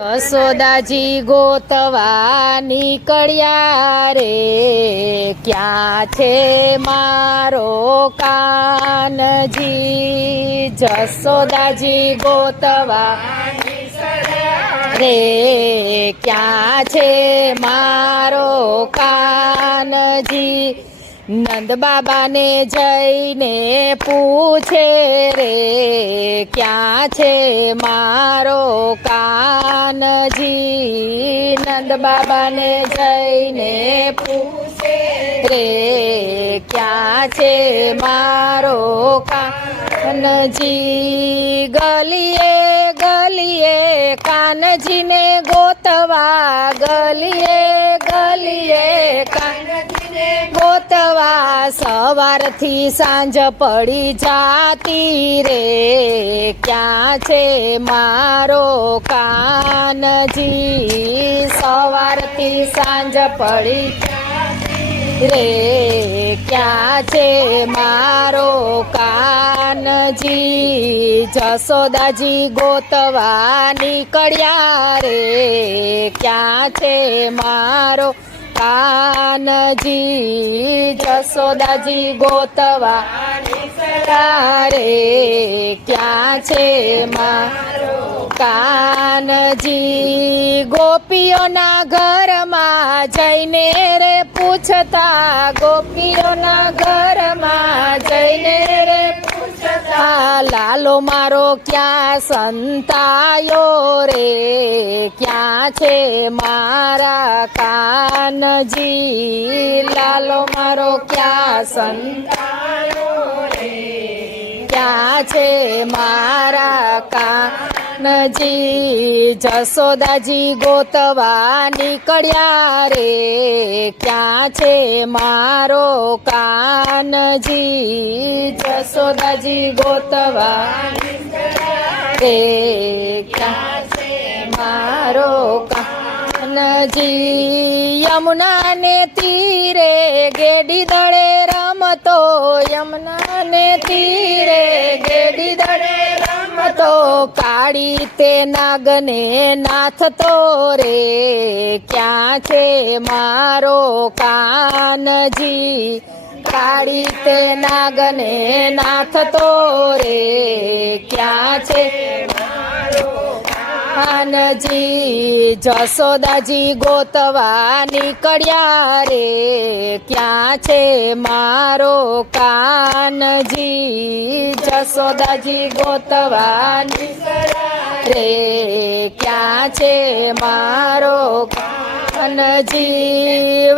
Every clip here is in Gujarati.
યશોદાજી ગોતવા નીકળ્યા રે, ક્યાં છે મારો કાનજી? જશોદાજી ગોતવા રે, ક્યાં છે મારો કાનજી? નંદ બાબાને જઈને પૂછે રે, ક્યાં છે મારો કાનજી? નંદ બાબાને જઈને પૂછે રે, ક્યાં છે મારો કાનજી? ગલીએ ગલીએ કાનજીને ગોતવા, ગલીએ ગલીએ કાનજીને ગોતવા, સવારથી સાંજ પડી જાતી રે, ક્યાં છે મારો કાનજી? સવારથી સાંજ પડી રે, ક્યાં છે મારો કાનજી? જશોદાજી ગોતવા નીકળ્યા રે, ક્યાં છે મારો કાનજી? જશોદાજી ગોતવા નીકળ્યા રે, ક્યાં છે મારો કાનજી? ગોપીઓના ઘરમાં જઈને રે પૂછતા, ગોપીઓના ઘરમાં જઈને રે પૂછતા, લાલો મારો ક્યાં સંતાયો રે, ક્યાં છે મારા કાનજી? લાલો મારો ક્યાં સંતાયો રે, ક્યાં છે મારા કાનજી? જશોદાજી ગોતવા નીકળ્યા રે, ક્યાં છે મારો કાનજી? જશોદાજી ગોતવા રે, ક્યાં છે મારો કાનજી? યમુનાને તીરે ગેડી દળે રમતો, યમુનાને તીરે ગેડી દળે રમતો, કાળી તે નાગને નાથતો રે, ક્યાં છે મારો કાનજી? કાળી તે નાગને નાથતો રે, ક્યાં છે મારો કાનજી? જશોદાજી ગોતવા નીકળ્યા રે, ક્યાં છે મારો કાનજી? જશોદાજી ગોતવા નીકળ્યા રે, ક્યાં છે મારો કાનજી?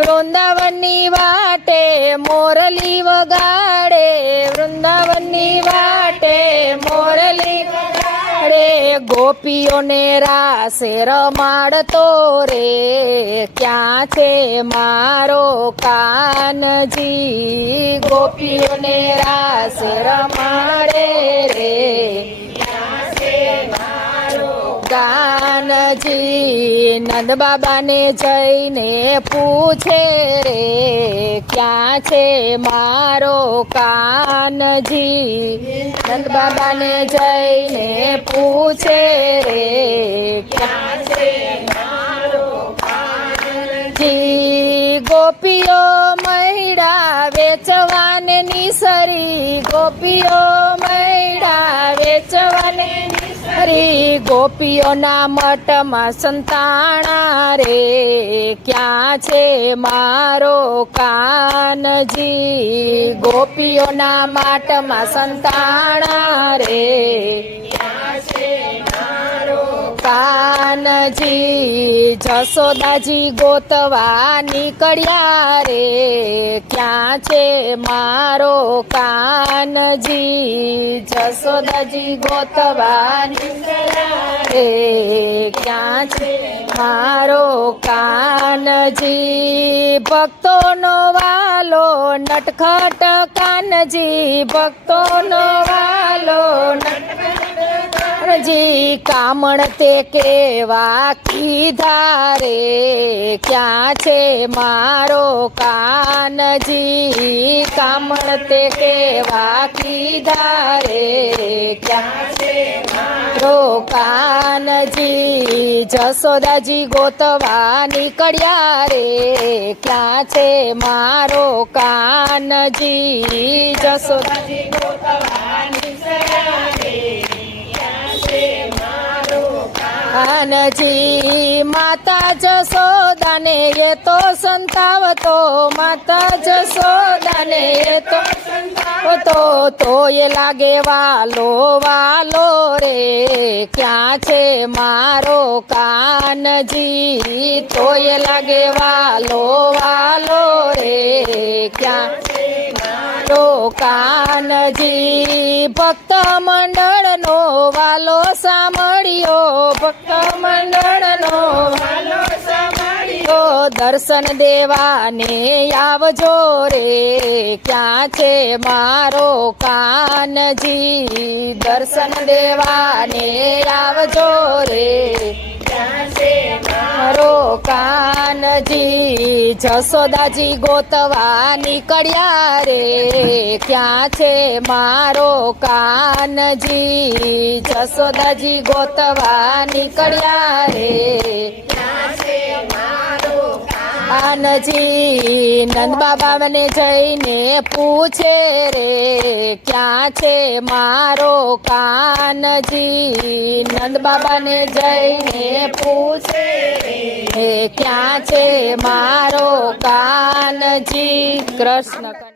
વૃંદાવનની વાટે મોરલી વગાડે, વૃંદાવનની વાટે મોરલી વગાડે, ગોપીઓને રાસે રમાડતો રે, ક્યાં છે મારો કાનજી? ગોપીઓને રાસે રમાડે રે, ક્યાં છે મારો કાનજી? નંદ બાબાને જઈને પૂછે રે, ક્યાં છે મારો કાનજી? નંદ બાબાને જઈને પૂછે રે, ક્યાં છે મારો કાનજી? ગોપીઓ મૈડા વેચવાને નિસરી, ગોપીઓ મૈડા વેચવાને નિસરી, ગોપીઓના મઠમાં સંતાણા રે, ક્યાં છે મારો કાનજી? ગોપીઓના મઠમાં સંતાણા રે, ક્યાં છે મારો કાનજી? જશોદાજી ગોતવા નીકળ્યા રે, ક્યાં છે મારો કાનજી? જશોદાજી ગોતવા નીકળ્યા રે, ક્યાં છે મારો કાનજી? ભક્તોનો વાલો નટખટ કાનજી, ભક્તોનો વાલો નટખટ કાનજી કામણ તે કેવા કીધા રે ક્યાં છે મારો કાનજી કામણ તે કેવા કીધા રે ક્યાં છે મારો કાનજી જસોદાજી ગોતવા નીકળ્યા રે ક્યાં છે મારો કાનજી જસોદાજી ગોતવા નીકળ્યા રે ક્યાં છે મારો કાનજી માતા જસોદાને એ તો સંતાવતો માતા જસોદાને એ તો તો એ લાગે વાલો વાલો રે ક્યાં છે મારો કાનજી તો એ લાગે વાલો વાલો રે ક્યાં છે મારો કાનજી ભક્ત મંડળનો વાલો સાંભળ્યો ભક્ત મંડળનો વાલો સાંભળ્યો દર્શન દેવાને આવજો રે ક્યાં છે મારો કાનજી દર્શન દેવાને આવજો રે ક્યાં છે મારો કાનજી જસોદાજી ગોતવા નીકળ્યા રે ક્યાં છે મારો કાનજી જસોદાજી ગોતવા નીકળ્યા રે ક્યાં છે મારો કાનજી નંદ બાબાને જઈને પૂછે રે ક્યાં છે મારો કાનજી નંદ બાબાને જઈને પૂછે રે ક્યાં છે મારો કાનજી કૃષ્ણ